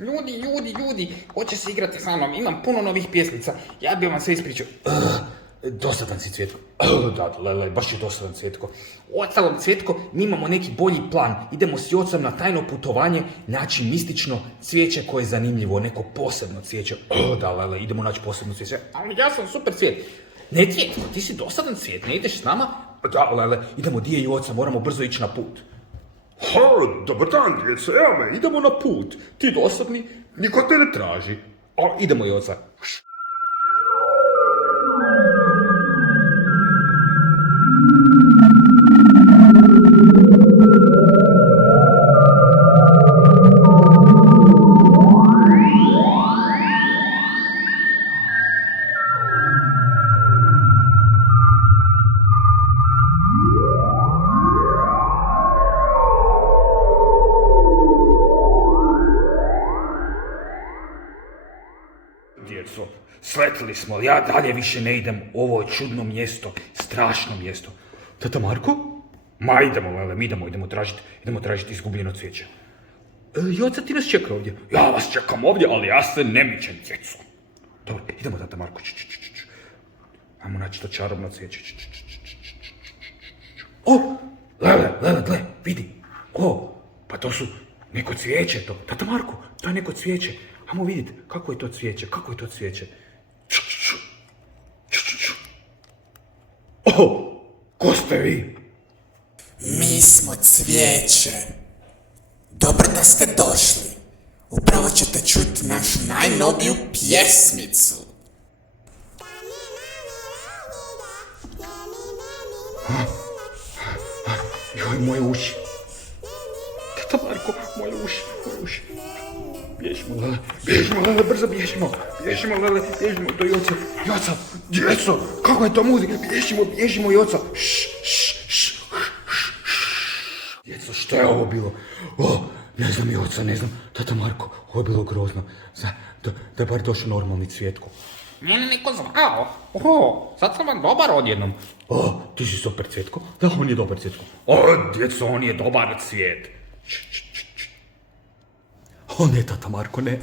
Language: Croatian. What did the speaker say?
Ljudi, hoće se igrati sa mnom, imam puno novih pjesmica, ja bi vam sve ispričao. Dosadan si, Cvjetko. Da, lele, baš je dosadan, Cvjetko. Uostalom, Cvjetko, mi imamo neki bolji plan. Idemo s Jocom na tajno putovanje, naći mistično cvijeće koje je zanimljivo, neko posebno cvijeće. Da, lele, idemo naći posebno cvijeće. Ali ja sam super cvijet. Ne, Cvjetko, ti si dosadan cvijet, ne ideš s nama? Da, lele, idemo di je Joca, moramo brzo ići na put. Dobar dan, djeco, evo me, idemo na put. Ti dosadni, niko te ne traži. Idemo, Joca. Djeco, sletili smo, ja dalje više ne idem. Ovo je čudno mjesto, strašno mjesto. Tata Marko? Ma idemo, lele, mi idemo tražiti izgubljeno cvijeće. Joca, ti nas čeka ovdje. Ja vas čekam ovdje, ali ja se ne mičem, djeco. Dobro, idemo, tata Marko. Ajmo naći to čarobno cvijeće. Lele, gle, vidi. Pa to su neko cvijeće to. Tata Marko, to je neko cvijeće. Ajmo vidjeti kako je to cvijeće. Ko ste vi? Mi smo cvijeće. Dobro da ste došli. Upravo ćete čuti našu najnoviju pjesmicu. Joj, moje uši. Tata Marko, moje uši. Bježimo, lele, brzo bježimo. Bježimo do Joca. Joca, djeco, kako je to muzika? Bježimo, Joca. Djeco, što je ovo bilo? Ne znam, Joca, ne znam. Tata Marko, ovo je bilo grozno. Da je bar došao normalni Cvjetko. Mene neko zvao. Sad sam vam dobar odjednom. Ti si super, Cvjetko. Da, on je dobar, Cvjetko. Djeco, on je dobar cvijet. Ne, tata Marko, ne.